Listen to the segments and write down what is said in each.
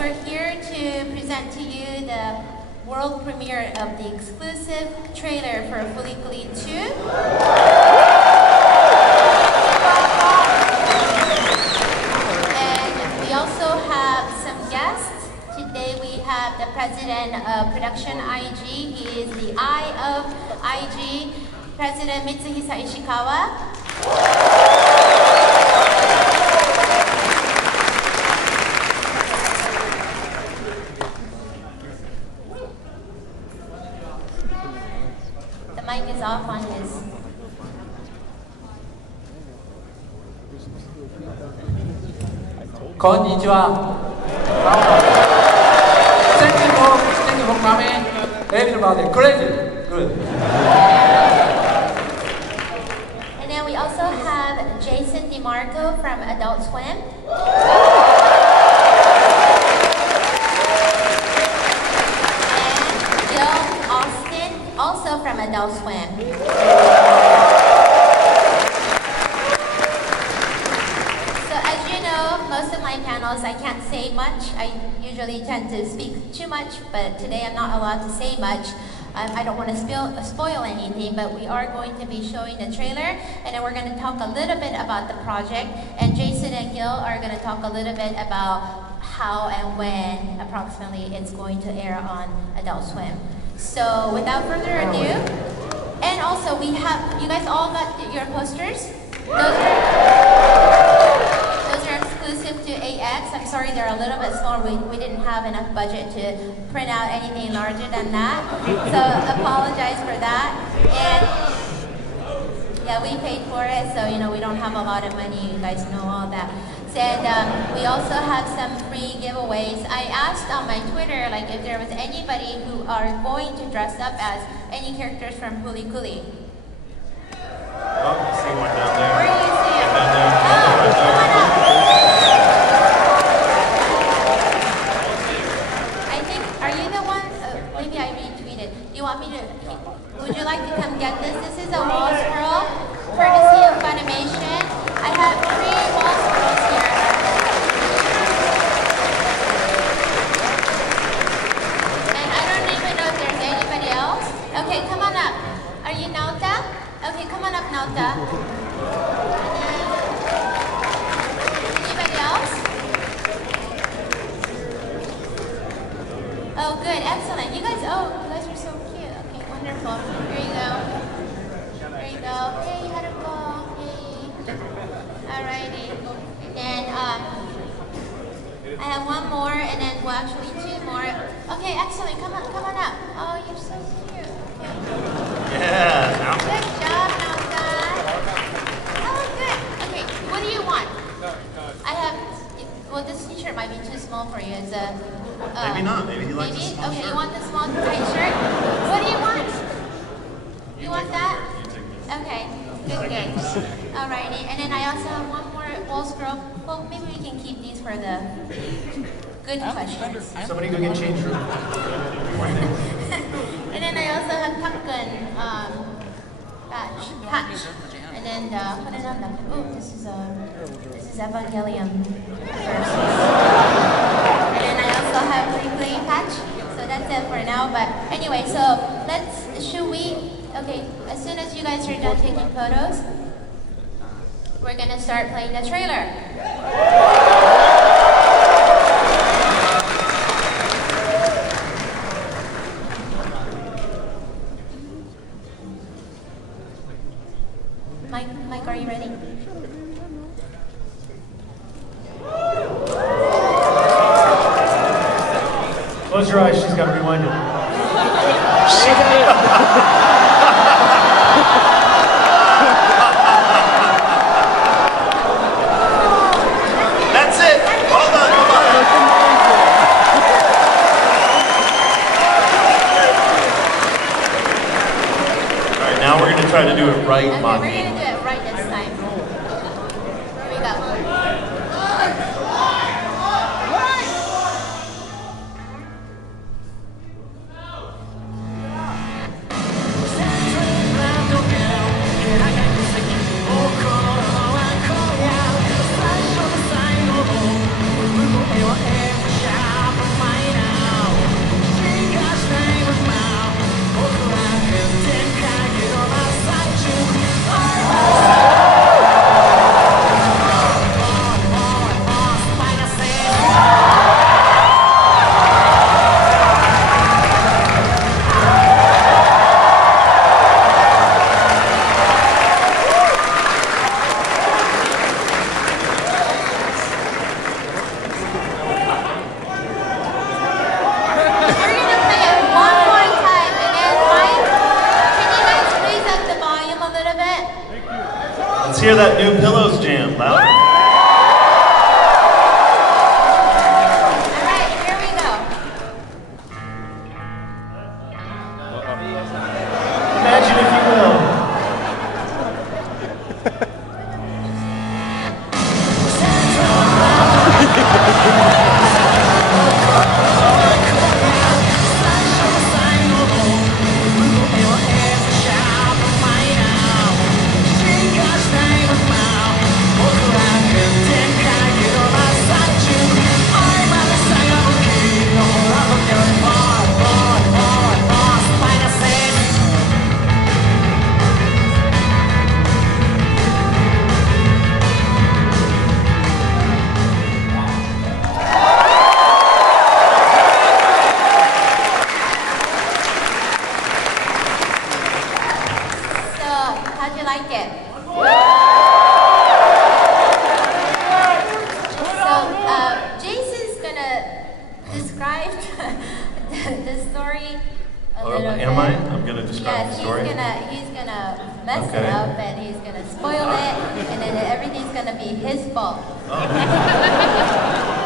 we're here to present to you the world premiere of the exclusive trailer for Fooley 2. And we also have some guests. Today we have the president of production IG. He is the eye of IG, President Mitsuhisa Ishikawa. The mic is off on his. Konnichiwa. Thank you for coming. Everybody, crazy. Good. And then we also have Jason DeMarco from Adult Swim. Also from Adult Swim. So as you know, most of my panels I can't say much. I usually tend to speak too much, but today I'm not allowed to say much. I don't want to spoil anything, but we are going to be showing the trailer, and then we're going to talk a little bit about the project, and Jason and Gil are going to talk a little bit about how and when approximately it's going to air on Adult Swim. So without further ado, and also we have, you guys all got your posters? Those are exclusive to AX. I'm sorry they're a little bit small. We didn't have enough budget to print out anything larger than that. So apologize for that. And yeah, we paid for it, so you know we don't have a lot of money. You guys know all that. And we also have some free giveaways. I asked on my Twitter, like, if there was anybody who are going to dress up as any characters from Cooly. Oh, I see one down there. Where do you see it? Down there. Oh, come on up. I think, are you the one? Maybe I retweeted. Do you want me to, would you like to come get this? This is a wall scroll, courtesy of Funimation. I have 3 wall scrolls here. And I don't even know if there's anybody else. Okay, come on up. Are you Nauta? Okay, come on up, Nauta. Anybody else? Oh, good, excellent. You guys are so cute. Okay, wonderful. Here you go. There you go. Hey, how to go? Alrighty, and then I have one more, and then well, actually 2 more. Okay, excellent. Come on up. Oh, you're so cute. Okay. Yeah. Good job, Nauta. Oh, good. Okay, what do you want? I have. Well, this T-shirt might be too small for you. It's a. Maybe not. Maybe he likes a small Okay, shirt. you want the small tight shirt? What do you want? You want that? Okay. Good. Alrighty, and then I also have one more wall scroll. Well, maybe we can keep these for the good questions. Somebody go get changed room. And then I also have Takun patch. And then oh, this is Evangelion first. And then I also have Weekly patch. So that's it for now. But anyway, so okay, as soon as you guys are done taking photos, we're gonna start playing the trailer. Mike, are you ready? Close your eyes, she's got to rewind it. That's it! Well done, come on! Alright, now we're going to try to do it right, Okay, Maki. we're gonna do it right this time. Here we go. hear that new Pillows jam loud. Alright, here we go. Imagine if you will. How'd you like it? So, Jason's gonna describe the story a little bit. Am I? I'm gonna describe the story? Yes, he's gonna mess it up and he's gonna spoil it and then everything's gonna be his fault. Oh.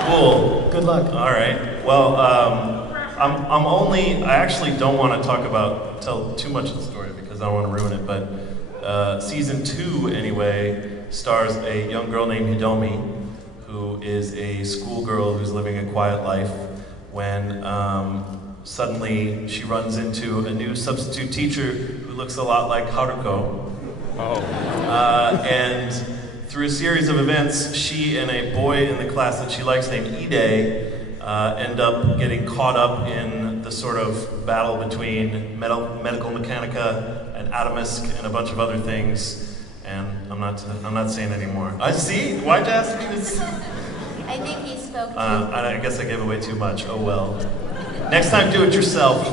Cool. Good luck. All right. Well, I actually don't want to tell too much of the story because I don't want to ruin it, but season 2, anyway, stars a young girl named Hidomi, who is a schoolgirl who's living a quiet life when suddenly she runs into a new substitute teacher who looks a lot like Haruko. Oh. And through a series of events, she and a boy in the class that she likes named Ide end up getting caught up in the sort of battle between medical mechanica and Atomisk and a bunch of other things, and I'm not saying anymore. I see. Why'd you ask me this? I think he spoke too. I guess I gave away too much. Oh well. Next time, do it yourself.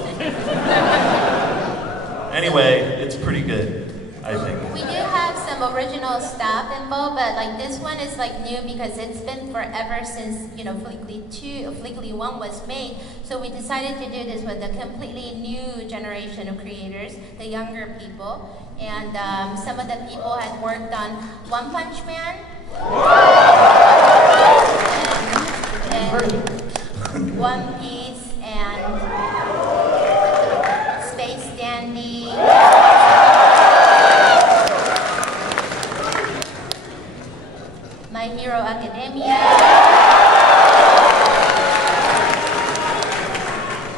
Anyway, it's pretty good, I think. We do have some original staff involved, but like this one is like new because it's been forever since FLCL 1 was made. So we decided to do this with a completely new generation of creators, the younger people, and some of the people had worked on One Punch Man, and One Piece, and Space Dandy. My Hero Academia,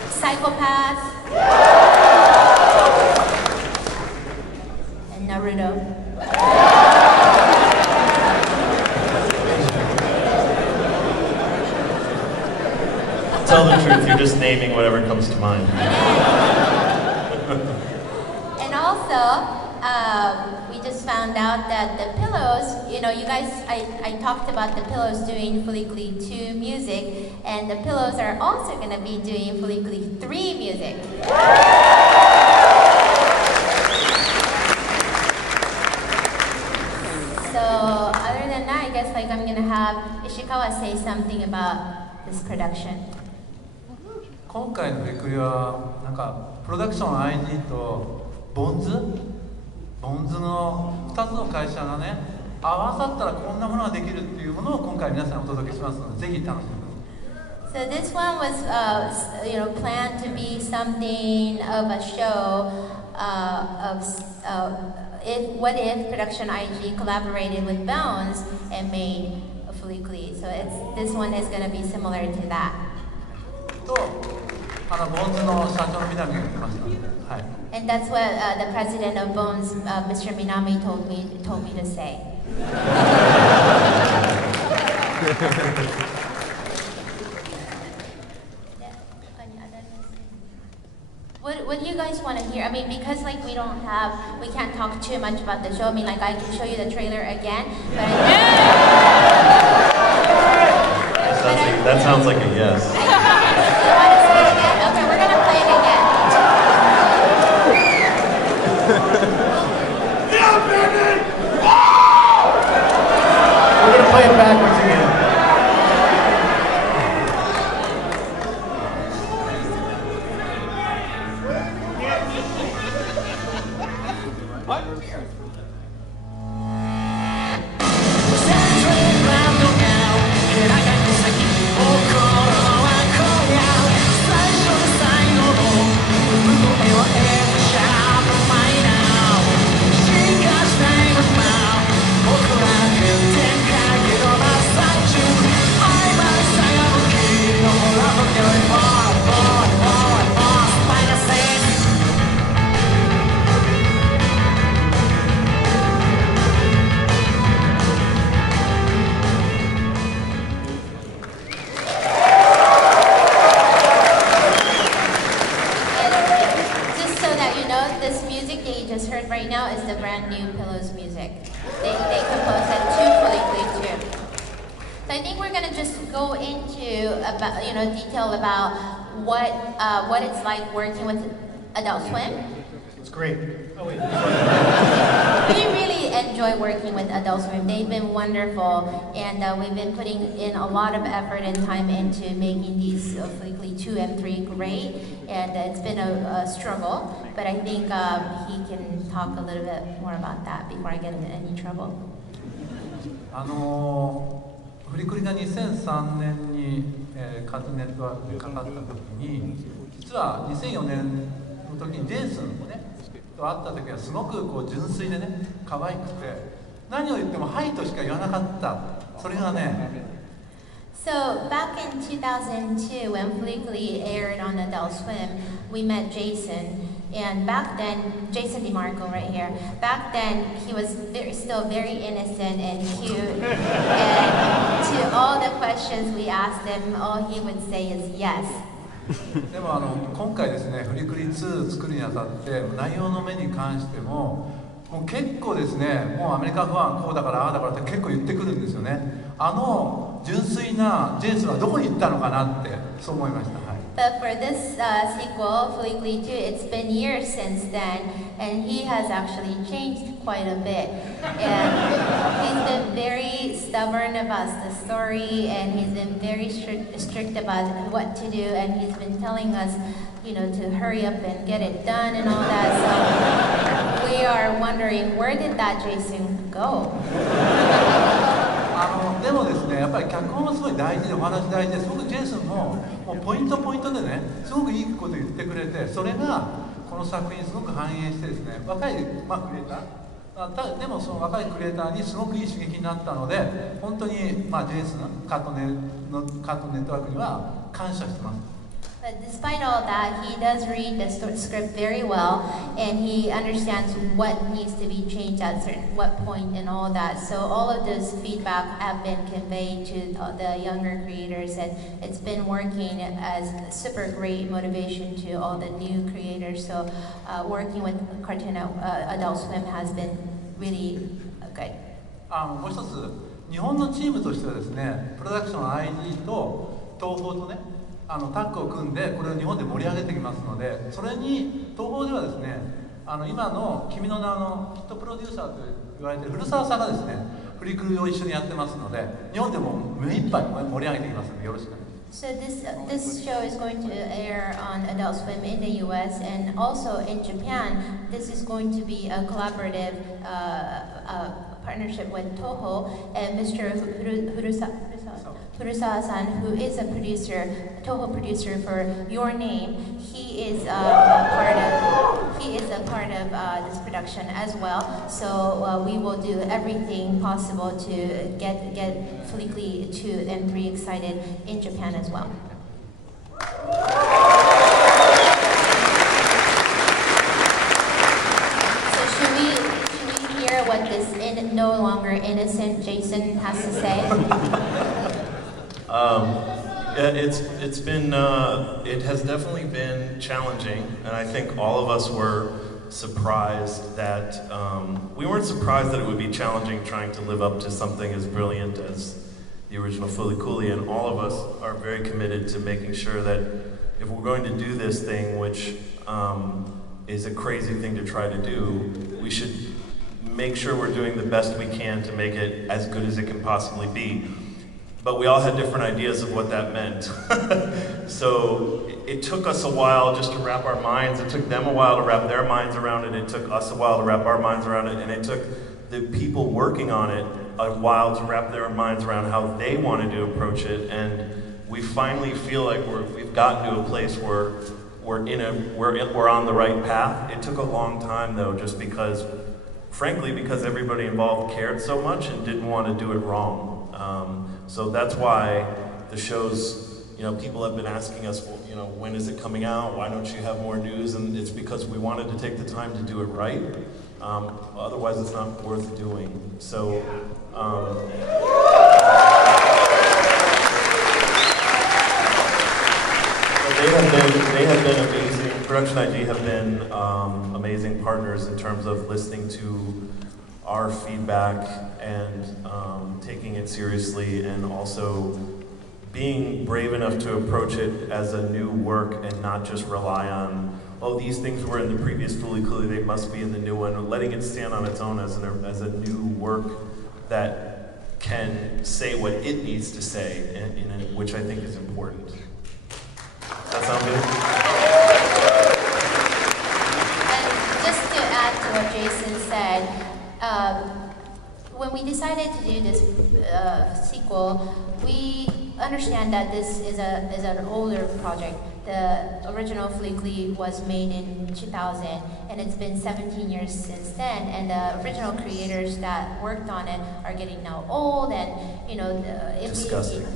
Psychopath, and Naruto. Tell the truth, you're just naming whatever comes to mind. And also, we just found out that the Pillows, you guys, I talked about the Pillows doing FLCL 2 music, and the Pillows are also going to be doing FLCL 3 music. So, other than that, I guess I'm going to have Ishikawa say something about this production. 今回のFLCLはなんかプロダクション IG とボンズの2つの会社がね合わさったらこんなものができるっていうものを今回皆さんにお届けしますのでぜひ楽しみに。 So this one was, planned to be something of a show what if Production IG collaborated with Bones and made a FLCL. So this one is going to be similar to that. とボンズの社長の南が言ってましたので、はい。 And that's what the president of Bones, Mr. Minami, told me to say. What do you guys want to hear? I mean, because we can't talk too much about the show. I mean, I can show you the trailer again, but That sounds like a yes. You want to see it again? Okay, we're gonna play it again. Yeah, baby! We're gonna play it backwards again. detail about what it's like working with Adult Swim. It's great. Oh wait. We really enjoy working with Adult Swim. They've been wonderful, and we've been putting in a lot of effort and time into making these Fooley 2 and 3 great, and it's been a struggle, but I think he can talk a little bit more about that before I get into any trouble. フリクリが2003年に、カートゥーンネットワークでかかった時に、実は2004年の時にジェイソンもねと会った時はすごくこう純粋でね可愛くて、何を言ってもはいとしか言わなかった。それがね。So back in 2002, when Fooley aired on Adult Swim, we met Jason. And back then, Jason DeMarco right here, back then he was still very innocent and cute. And to all the questions we asked him, all he would say is yes. でも今回ですね、フリクリ2作るにあたって内容の面に関してもう結構ですね、もうアメリカファンこうだからああだからって結構言ってくるんですよね。純粋なジェイスはどこに行ったのかなってそう思いました。But for this sequel, Fooley 2, it's been years since then, and he has actually changed quite a bit. And he's been very stubborn about the story, and he's been very strict about what to do, and he's been telling us, to hurry up and get it done and all that. So we are wondering, where did that Jason go? でもですね、やっぱり脚本はすごい大事で、お話大事で、すごくジェイソンもポイントポイントでね、すごくいいこと言ってくれて、それがこの作品にすごく反映してですね、若い、クリエイター、でもその若いクリエイターにすごくいい刺激になったので、本当に、ジェイソンカートネットワークには感謝してます。But despite all that, he does read the script very well, and he understands what needs to be changed at what point and all that. So all of this feedback have been conveyed to the younger creators, and it's been working as super great motivation to all the new creators. So working with Cartoon Adult Swim has been really good. もう一つ、日本のチームとしてはですね、プロダクション ID と東宝とね、タッグを組んでこれを日本で盛り上げてきますので、それに東宝ではですね、今の君の名のヒットプロデューサーと言われている古澤さんがですね、フリクルを一緒にやってますので、日本でも目いっぱい盛り上げていきますのでよろしくお願いします。So this show is going to air on Adult Swim in the U.S. and also in Japan. This is going to be a collaborative partnership with Toho and Mr. Furusawa-san, who is a producer, Toho producer for Your Name. He is a part of this production as well. So we will do everything possible to get Fooley 2 and 3 excited in Japan as well. So should we hear what this no longer innocent Jason has to say? It has definitely been challenging, and I think all of us were surprised that, we weren't surprised that it would be challenging trying to live up to something as brilliant as the original Fooley Cooly, and all of us are very committed to making sure that if we're going to do this thing, which is a crazy thing to try to do, we should make sure we're doing the best we can to make it as good as it can possibly be. But we all had different ideas of what that meant. So it took us a while just to wrap our minds. It took them a while to wrap their minds around it. It took us a while to wrap our minds around it. And it took the people working on it a while to wrap their minds around how they wanted to approach it. And we finally feel like we've gotten to a place where we're on the right path. It took a long time though, just because, frankly, because everybody involved cared so much and didn't want to do it wrong. So that's why the shows, people have been asking us, well, when is it coming out? Why don't you have more news? And it's because we wanted to take the time to do it right. Otherwise, it's not worth doing. So. They have been amazing. Production IG have been amazing partners in terms of listening to our feedback and taking it seriously, and also being brave enough to approach it as a new work and not just rely on, oh, these things were in the previous Cooly, they must be in the new one, or letting it stand on its own as a new work that can say what it needs to say, which I think is important. Does that sound good? And just to add to what Jason said, when we decided to do this sequel, we understand that this is an older project. The original Fooley was made in 2000, and it's been 17 years since then. And the original creators that worked on it are getting now old, and Disgusting.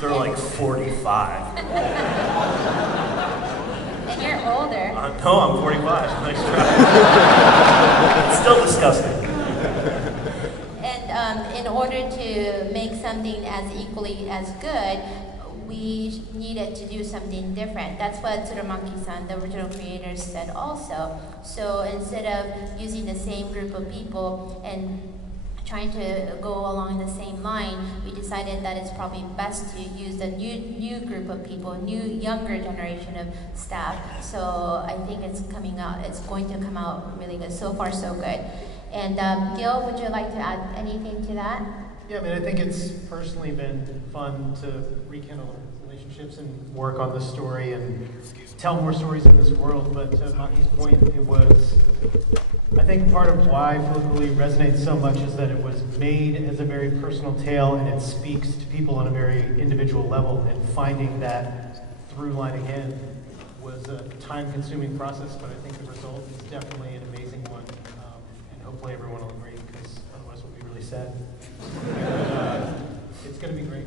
They're like 45. And you're older. No, I'm 45. Nice try. It's still disgusting. And in order to make something as equally as good, we needed to do something different. That's what Tsurumaki-san, the original creators, said also. So instead of using the same group of people and trying to go along the same line, we decided that it's probably best to use the new group of people, younger generation of staff. So I think it's going to come out really good. So far, so good. And Gil, would you like to add anything to that? Yeah, I mean, I think it's personally been fun to rekindle relationships and work on the story and tell more stories in this world. But to Maki's point, it was, I think part of why Fooley resonates so much is that it was made as a very personal tale, and it speaks to people on a very individual level, and finding that through line again was a time-consuming process, but I think the result is definitely an amazing one, and hopefully everyone will agree, because otherwise we'll be really sad. It's going to be great.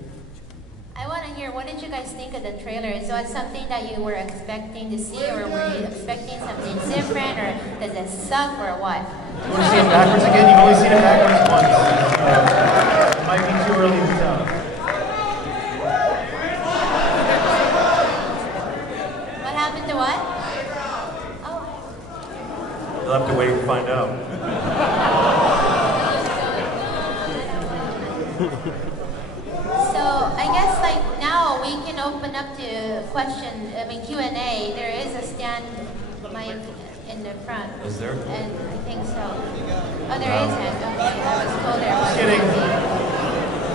I want to hear, what did you guys think of the trailer? Is it something that you were expecting to see, or were you expecting something different, or does it suck, or what? You want to see it backwards again? You've only seen it backwards once. It might be too early to tell. What happened to what? Oh. You'll have to wait and find out. So I guess now we can open up to Q&A. There is a stand mic in the front. Is there? And I think so. Oh, there isn't. Okay, I was told there was. Just kidding.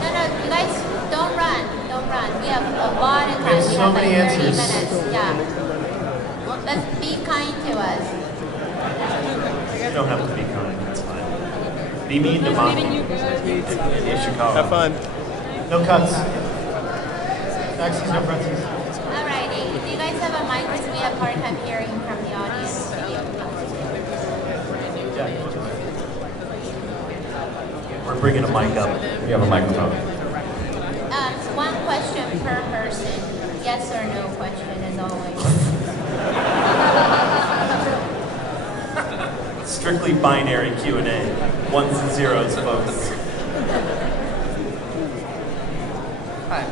No, you guys, don't run. Don't run. We have a lot of time. We have We so have many 30 answers. minutes. Yeah. Let's be kind to us. You don't have to be kind. It's fine. Be mean to Maki in Chicago. Have fun. No cuts. Backsies, no frontsies. Alrighty. Do you guys have a mic? Because we have a hard time hearing from the audience. We're bringing a mic up. We have a microphone. One question per person. Yes or no question, as always. Strictly binary Q&A. Ones and zeros, folks. Hi.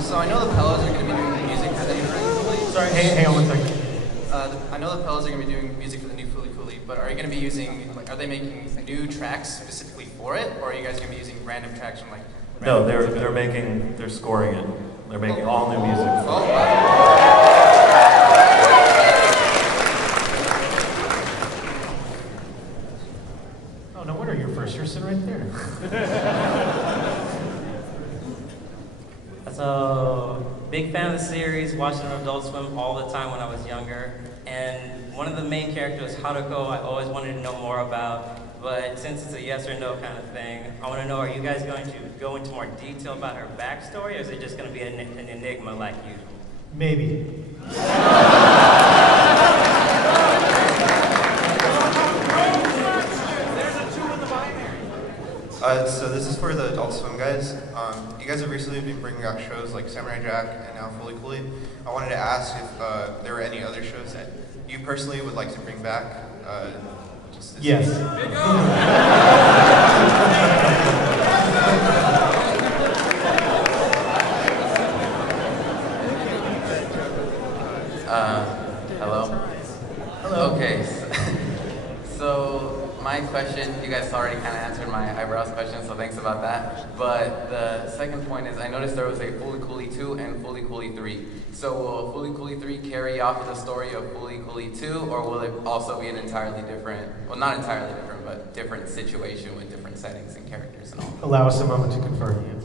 So I know the Pellas are going to be doing the music for the new Fooley. Sorry, hang on 1 second. I know the Pellas are going to be doing music for the new Fooley, but are you going to be using, are they making new tracks specifically for it, or are you guys going to be using random tracks from No, they're scoring it. They're making all new music. Oh, wow. Oh, no wonder you're first. You're sitting right there. So, big fan of the series, watched it on Adult Swim all the time when I was younger. And one of the main characters, Haruko, I always wanted to know more about. But since it's a yes or no kind of thing, I want to know, are you guys going to go into more detail about her backstory, or is it just going to be an enigma like usual? Maybe. So this is for the Adult Swim guys. You guys have recently been bringing out shows like Samurai Jack and now Cooly. I wanted to ask if there were any other shows that you personally would like to bring back. Yes. Hello? Hello. Okay. So my question, you guys already kind of answered my eyebrows question, so thanks about that. But the second point is, I noticed there was a Fooley Cooly 2 and Fooley Cooly 3. So will Fooley Cooly 3 carry off of the story of Fooley Cooly 2, or will it also be an entirely different, well, not entirely different, but different situation with different settings and characters and all? Allow us a moment to confirm you.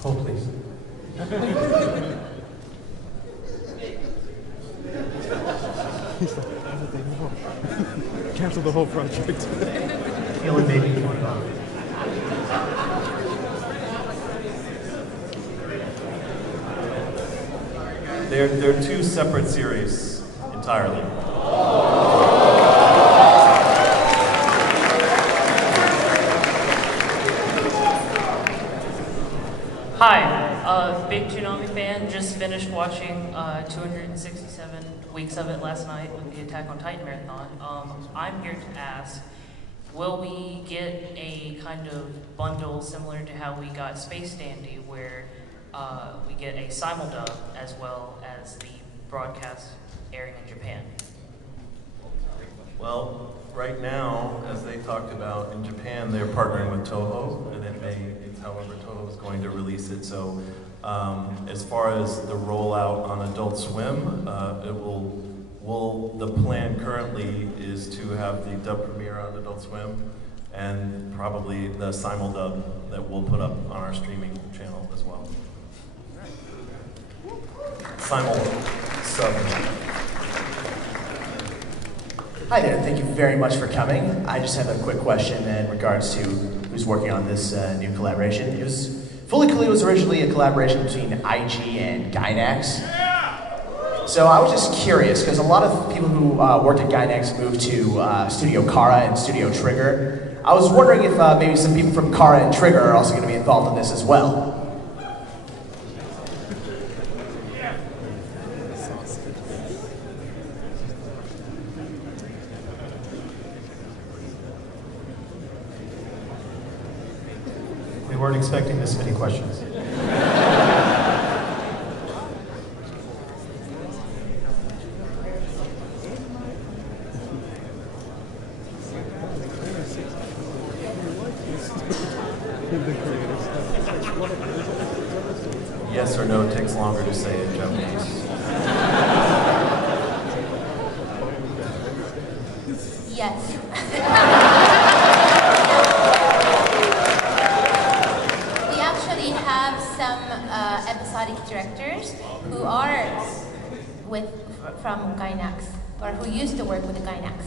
Hold, please. Cancel the whole project. Feeling maybe going on. They're two separate series entirely. Hi, big Toonami fan. Just finished watching 267 weeks of it last night with the Attack on Titan marathon. I'm here to ask, will we get a kind of bundle similar to how we got Space Dandy, where we get a simuldub as well as the broadcast airing in Japan? Well, right now, as they talked about in Japan, they're partnering with Toho, and it's however Toho is going to release it. So, as far as the rollout on Adult Swim, the plan currently is to have the dub premiere on Adult Swim, and probably the simuldub that we'll put up on our streaming channel as well. Sub. Hi there, thank you very much for coming. I just have a quick question in regards to who's working on this new collaboration. Fooley Cooly was originally a collaboration between IG and Gainax. So I was just curious, because a lot of people who worked at Gainax moved to Studio Kara and Studio Trigger. I was wondering if maybe some people from Kara and Trigger are also going to be involved in this as well. We weren't expecting this many questions. Yes or no takes longer to say in Japanese. Yes. We actually have some episodic directors who are from Gainax, or who used to work with the Gainax.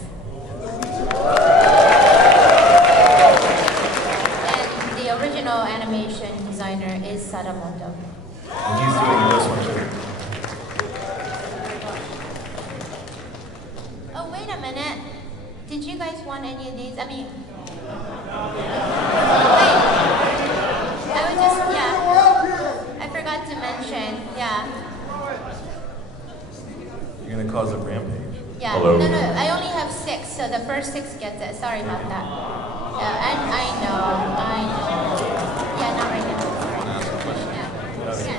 And the original animation designer is Sadamoto. And he's doing this one too. Oh, wait a minute. Did you guys want any of these? I mean, wait. I would just, yeah. I forgot to mention, yeah. You're gonna cause a rampage. Yeah, Hello. no, I only have 6, so the first 6 gets it. Sorry about that. Yeah, and I know. Yeah, not right now. Yeah.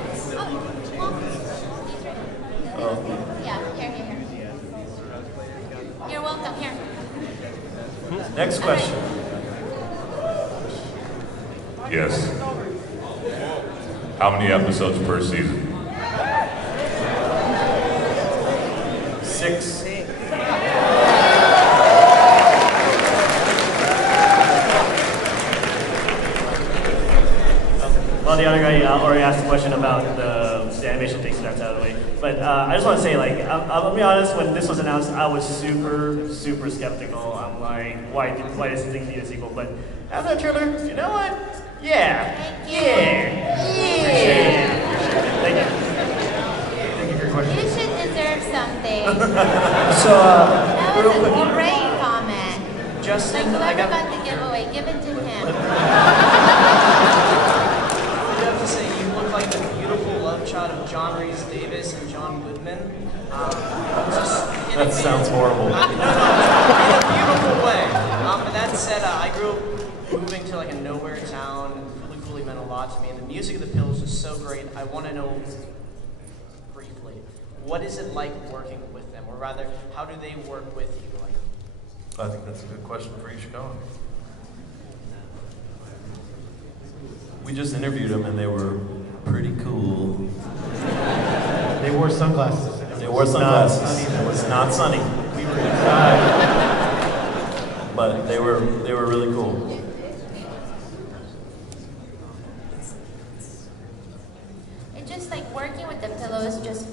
Yeah, here. You're welcome, here. Next question. Yes. How many episodes per season? 6. Well, the other guy already asked a question about the animation thing, so that's out of the way. But I just want to say, like, I'll be honest, when this was announced, I was super skeptical. I'm like, why does this thing need a sequel? But after that trailer, you know what? Yeah. Thank you. Thank you for your question. You should deserve something. So, That was a great comment. Justin, like whoever got the giveaway, give it to him. I have to say, you look like the beautiful love child of John Rhys Davis and John Goodman. That sounds horrible. No, in a beautiful way. But that said, I grew up moving to like a nowhere town, and Fooley Cooly meant a lot to me. And the music of the Pills was so great. I want to know briefly, what is it like working with them? Or rather, how do they work with you? I think that's a good question for Ishikawa. We just interviewed them and they were pretty cool. They wore sunglasses. They wore sunglasses. It was not sunny. We were inside. But they were really cool. It's just like working with the Pillows just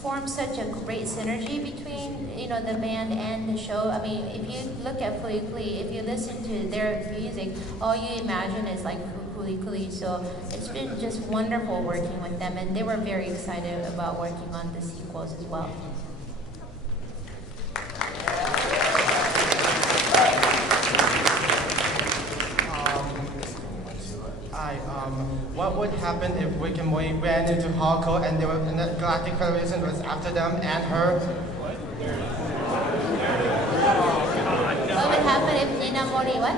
forms such a great synergy between, you know, the band and the show. I mean, if you look at Fooley, if you listen to their music, all you imagine is like Cooly. So it's been just wonderful working with them, and they were very excited about working on the sequels as well. What would happen if Rick and Morty ran into Hardcore and the Galactic Federation was after them and her? What would happen if Nina Mori what?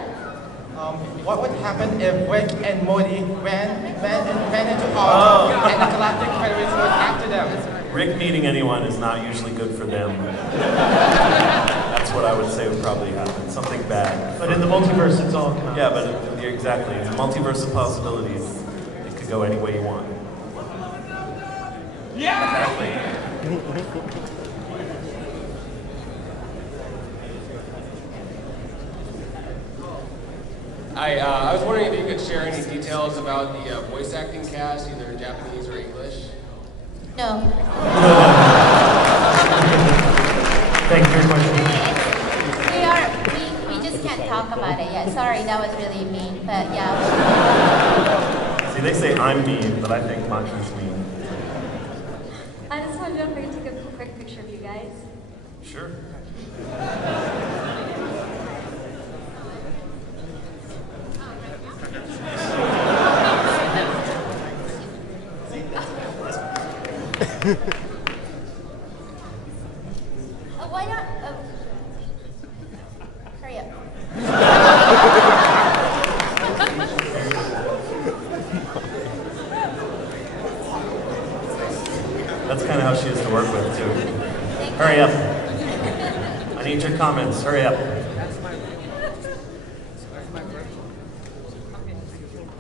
What would happen if Rick and Morty ran into Hardcore and the Galactic Federation was after them? Rick meeting anyone is not usually good for them. That's what I would say would probably happen. Something bad. But in the multiverse, it's all kind of... Yeah, but exactly. In the multiverse of possibilities, it could go any way you want. Yeah! I was wondering if you could share any details about the voice acting cast, either Japanese or English. No. Thank you very much. We just can't talk about it yet. Sorry, that was really mean, but yeah. See, they say I'm mean, but I think Maki's mean. I just wanted to know if I could take a quick picture of you guys. Sure. Why not? Hurry up. That's kind of how she is to work with, too. Hurry up. I need your comments. Hurry up.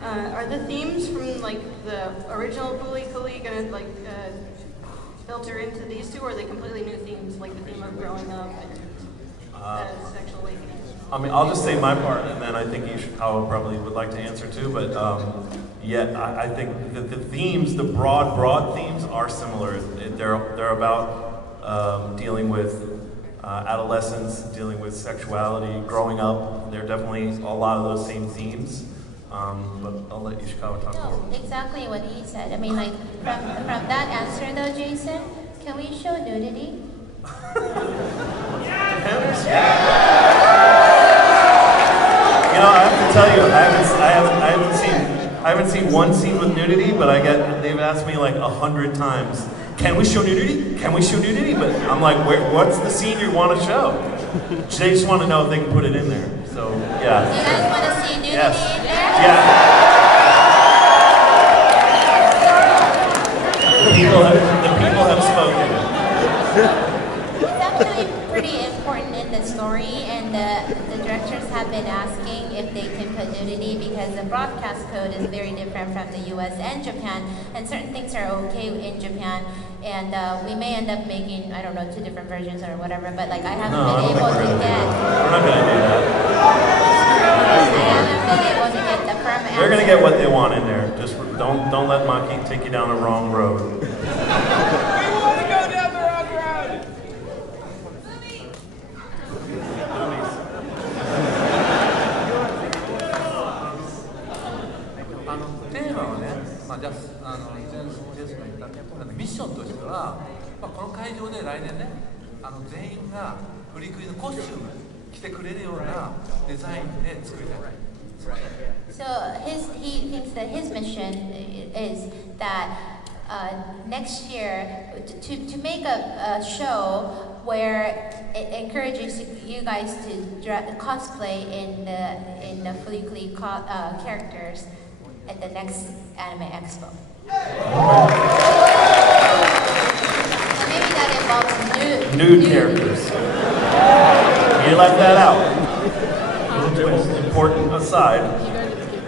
Are the themes from like the original Cooly gonna like filter into these two, or are they completely new themes, like the theme of growing up and sexual awakening? I mean, I'll just say my part, and then I think Ishikawa probably would like to answer too, but yeah, I think that the themes, the broad themes are similar. They're about dealing with adolescence, dealing with sexuality, growing up. They're definitely a lot of those same themes. But I'll let Ishikawa talk more. Exactly what he said. I mean, like, from that answer though, Jason, can we show nudity? You know, I have to tell you, I haven't seen one scene with nudity, but they've asked me like 100 times, can we show nudity? Can we show nudity? But I'm like, what's the scene you want to show? They just want to know if they can put it in there. So, yeah. Do you guys want to see nudity Yes. in there? Yeah. The people have spoken. It's actually pretty important in the story, and the directors have been asking if they can put nudity because the broadcast code is very different from the US and Japan, and certain things are okay in Japan, and we may end up making, I don't know, 2 different versions or whatever, but like I haven't been able to get... We're not going to do that. I haven't been able to get the firm answer. They're going to get what they want in there. Just don't let Maki take you down the wrong road.ミッションとしては、この会場で来年ね、全員がフリークイのコスチューム着てくれるようなデザインで作りたい。So he thinks that his mission is that next year to make a show where it encourages you guys to cosplay in the Fooley characters at the next Anime Expo. So maybe involves Nude characters. You left that out. Little twist. Important aside.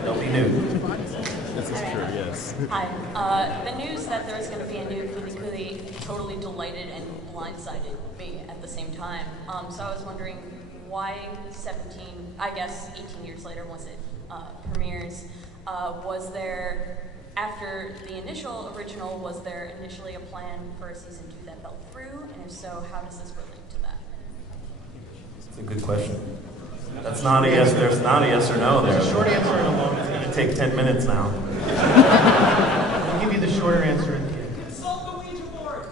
They'll be nude. This is true, yes. Hi. The news that there was going to be a new Fooley Cooly totally delighted and blindsided me at the same time. So I was wondering why 17, I guess 18 years later, once it premieres, was there, after the initial original, was there initially a plan for a season 2 that fell through? And if so, how does this relate to that? It's a good question. That's not a yes, there's not a yes or no there. There's a short answer and a long It's answer. going to take 10 minutes now. I'll give you the shorter answer at the end. Consult the Ouija board!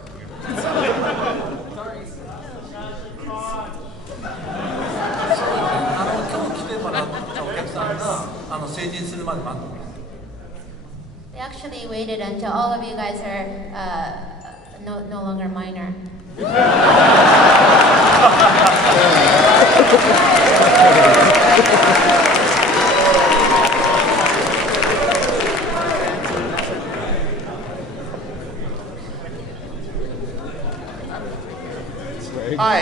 They actually waited until all of you guys are no longer minor. Hi,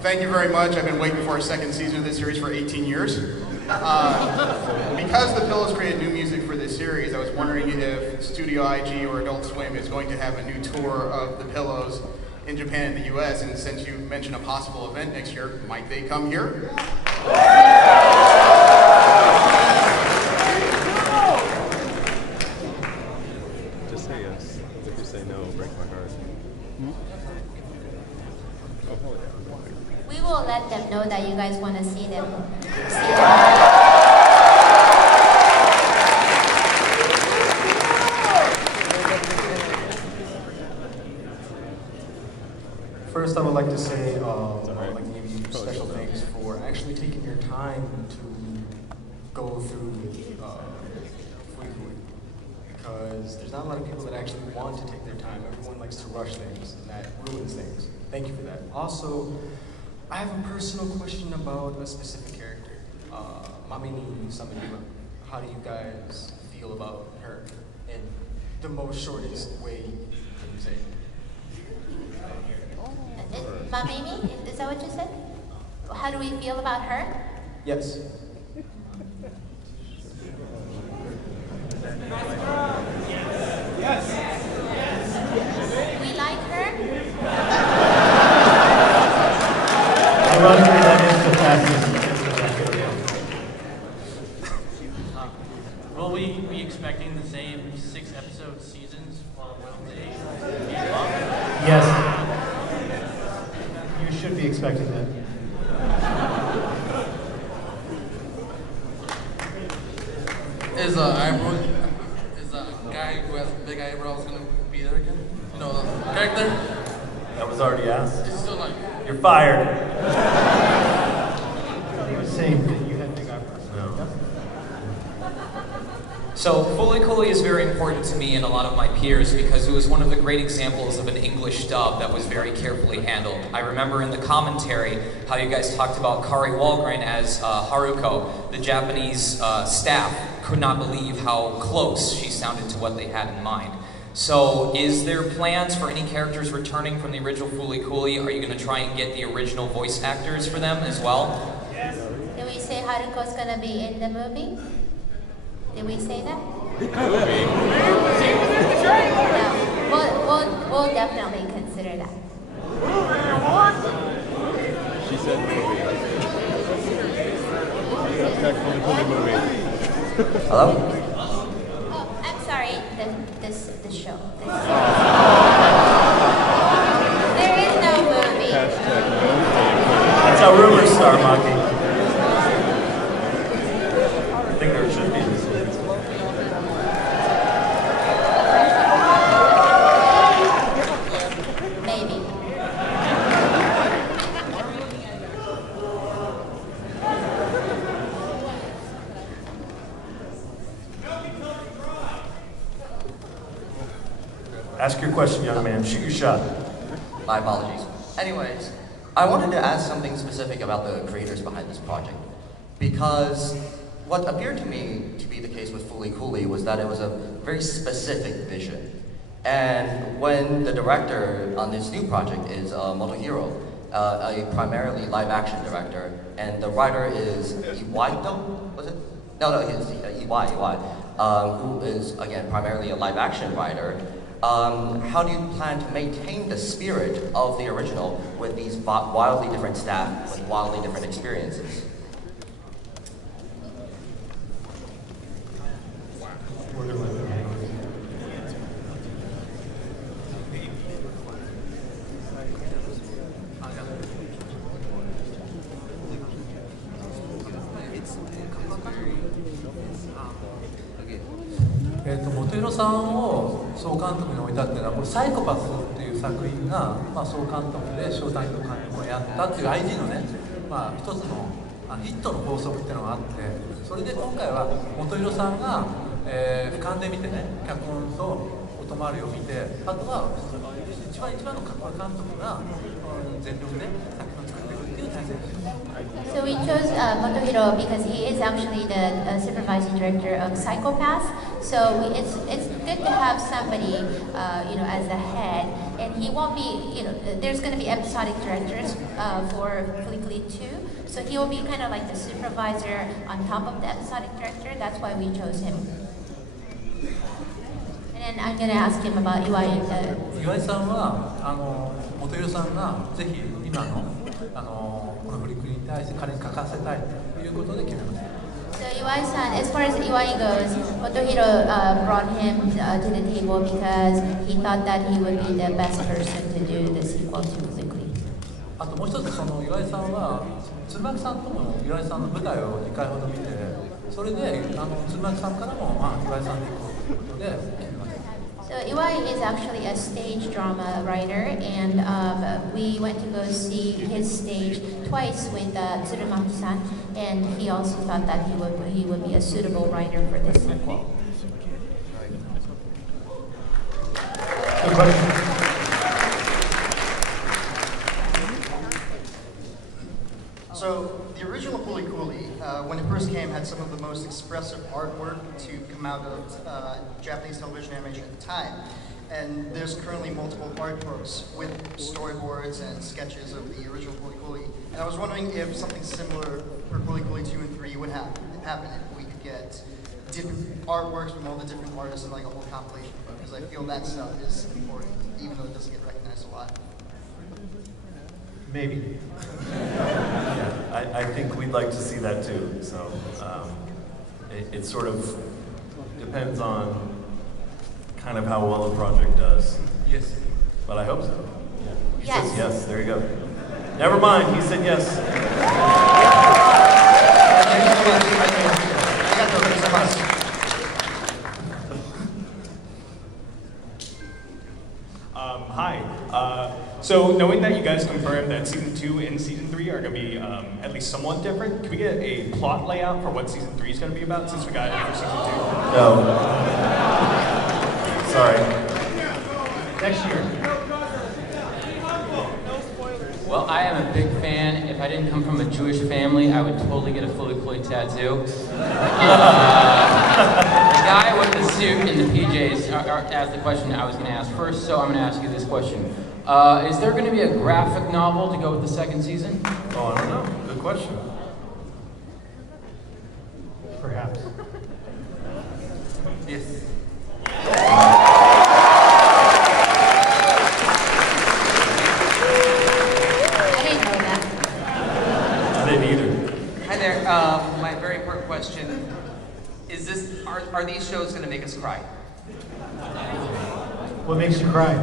thank you very much. I've been waiting for a second season of this series for 18 years. Because the Pillows created new music for this series, I was wondering if Studio IG or Adult Swim is going to have a new tour of the Pillows in Japan and the US, and since you mentioned a possible event next year, might they come here? Just say yes. If you say no, it'll break my heart. Oh, hell yeah. We will let them know that you guys want to see them. First, I would like to say, I would like to give you special thanks for actually taking your time to go through Fooley Cooly, because there's not a lot of people that actually want to take their time. Everyone likes to rush things, and that ruins things. Thank you for that. Also, I have a personal question about a specific character, Mamini Samaniwa. How do you guys feel about her in the most shortest way can you say? Mamimi, is that what you said? How do we feel about her? Yes. We like her. Ironically, that is the fastest. Will we be expecting the same 6-episode seasons, or will they be longer? Yes. You should be expecting that. Is a guy who has big eyebrows gonna be there again? You know, the character? That was already asked. It's still like. You're fired. He was saying that you had big eyebrows. No. So Fooley Cooly is very important to me and a lot of my peers because it was one of the great examples of an English dub that was very carefully handled. I remember in the commentary how you guys talked about Kari Walgren as Haruko. The Japanese staff could not believe how close she sounded to what they had in mind. So is there plans for any characters returning from the original Fooley Cooly? Are you going to try and get the original voice actors for them as well? Did we say Haruko's gonna be in the movie? Did we say that? No. We'll definitely consider that. She said movie. Movie. Hello? Oh, I'm sorry. The show. There is no movie. That's how rumors start, Maki. I think there should be. Maybe. Ask your question, young man. Shoot your shot. My apologies. Anyways, I wanted to ask something specific about the creators behind this project. Because what appeared to me to be the case with Fooley Cooly was that it was a very specific vision. And when the director on this new project is Motohiro, a primarily live-action director, and the writer is Iwai, was it? No, he's Iwai, who is, again, primarily a live-action writer. How do you plan to maintain the spirit of the original with these wildly different staff with wildly different experiences?本広さんを総監督に置いたっていうのは、これサイコパスっていう作品が、総監督で小隊と監督をやったっていう IG のね、一つのヒットの法則っていうのがあって、それで今回は本広さんが、俯瞰で見てね、脚本と音回りを見て、あとは一番の監督が全力で作品を作っていくっていう体制です。So we chose Motohiro because he is actually the supervising director of Psychopaths. So it's good to have somebody, as the head, and he won't be, there's going to be episodic directors for Cooly 2. So he will be kind of like the supervisor on top of the episodic director. That's why we chose him. And then I'm going to ask him about Iwai. 岩井さんは本広さんがぜひ今のこのフリクリに対して彼に書かせたいということで決めました。So Iwai-san, as far as Iwai goes, Motohiro brought him to the table because he thought that he would be the best person to do the sequel to Cooly. あともう一つ、岩井さんは鶴巻さんとも岩井さんの舞台を2回ほど見て、それで鶴巻さんからも岩井さんで行こうということで決めました。So Iwai is actually a stage drama writer, and we went to go see his stage twice with Tsurumaki-san, and he also thought that he would be a suitable writer for this sequel. Good question. So the original Cooly, when it first came, had some of the most expressive artwork to come out of Japanese television animation at the time. And there's currently multiple art books with storyboards and sketches of the original Cooly. And I was wondering if something similar for Cooly 2 and 3 would happen if we could get different artworks from all the different artists in like a whole compilation book, because I feel that stuff is important, even though it doesn't get recognized a lot. Maybe. Yeah, I think we'd like to see that too. So it sort of depends on kind of how well the project does. Yes. But I hope so. He Yes. says yes. There you go. Never mind. He said yes. Hi. So knowing that you guys confirmed that season 2 and season 3 are going to be at least somewhat different, can we get a plot layout for what season 3 is going to be about, since we got it for season 2? No. Sorry. Next year. Well, I am a big fan. If I didn't come from a Jewish family, I would totally get a Fooley tattoo. The guy with the suit and the PJs asked the question I was going to ask first, so I'm going to ask you this question. Is there going to be a graphic novel to go with the second season? Oh, I don't know. Good question. Perhaps. Yes. Hi there. My very important question is: are these shows going to make us cry? What makes you cry?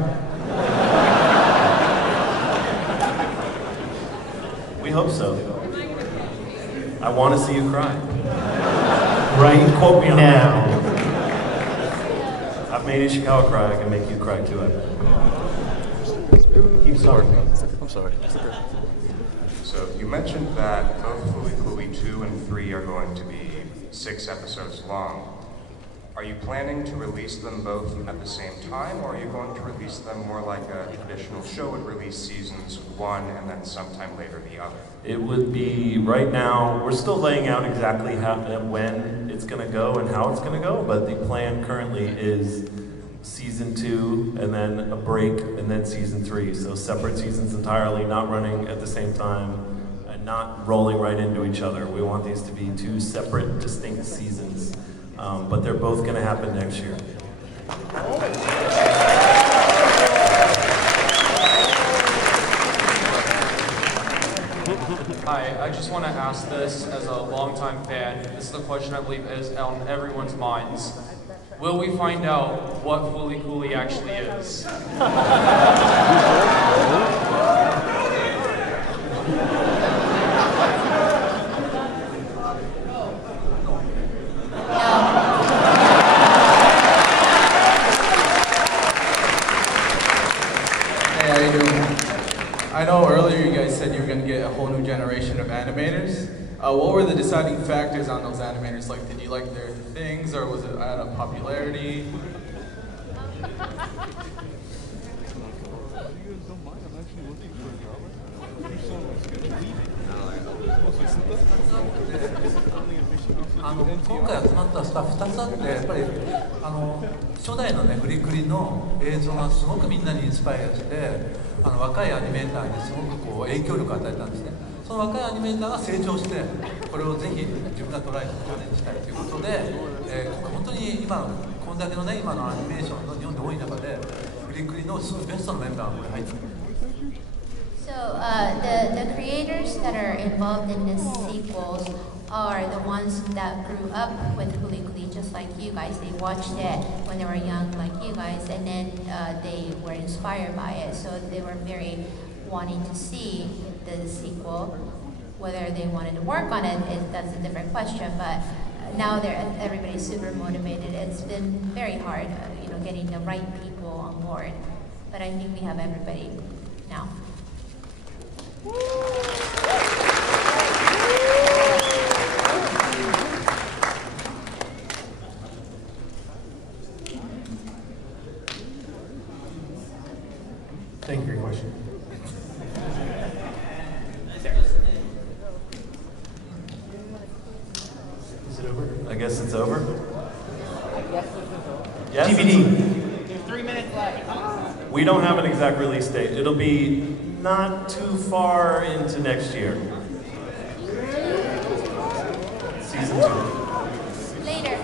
We hope so. I want to see you cry. Right. Quote me now. I've made Ishikawa cry. I can make you cry too. Keep sorry. I'm sorry. So you mentioned that both Cooly 2 and 3 are going to be 6 episodes long. Are you planning to release them both at the same time, or are you going to release them more like a traditional show would release seasons 1 and then sometime later the other? It would be, right now, we're still laying out exactly when it's going to go and how it's going to go, but the plan currently is season 2, and then a break, and then season 3. So separate seasons entirely, not running at the same time, and not rolling right into each other. We want these to be 2 separate, distinct seasons. But they're both going to happen next year. Hi, I just want to ask this as a longtime fan. This is the question I believe is on everyone's minds. Will we find out what Fooley Cooly actually is? Hey, how you doing? I know earlier you guys said you were going to get a whole new generation of animators. What were the deciding factors on those animators? Like, did you like their things, or was it out of popularity?今回集まったスタッフ2つあって、やっぱり初代のねフリクリの映像がすごくみんなにインスパイアして、若いアニメーターにすごくこう影響力を与えたんですね。その若いアニメーターが成長して、これをぜひ自分がトライしてチャレンジしたいということで、本当に今こんだけのね今のアニメーションの日本で多い中で、フリクリのすごいベストのメンバーがこれ入ってる。So the creators that are involved in this sequels are the ones that grew up with Cooly Cooly, just like you guys. They watched it when they were young, like you guys, and then they were inspired by it. So they were very wanting to see the sequel. Whether they wanted to work on it, that's a different question. But now everybody's super motivated. It's been very hard, getting the right people on board. But I think we have everybody now. Thank you for your question. Is it over? I guess it's over. Yes, DVD. There's 3 minutes left. We don't have an exact release date. It'll be not too far into next year. Season 2. Later.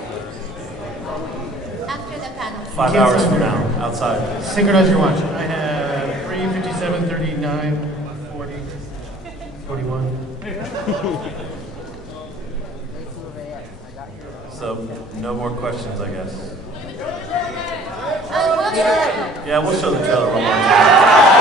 After the panel. 5 hours from now, outside. Synchronize your watch. I have 3:57, 39, 40, 41. So, no more questions, I guess. We'll Yeah, we'll show the trailer one more time.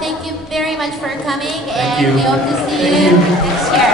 Thank you very much for coming, and we hope to see you next year.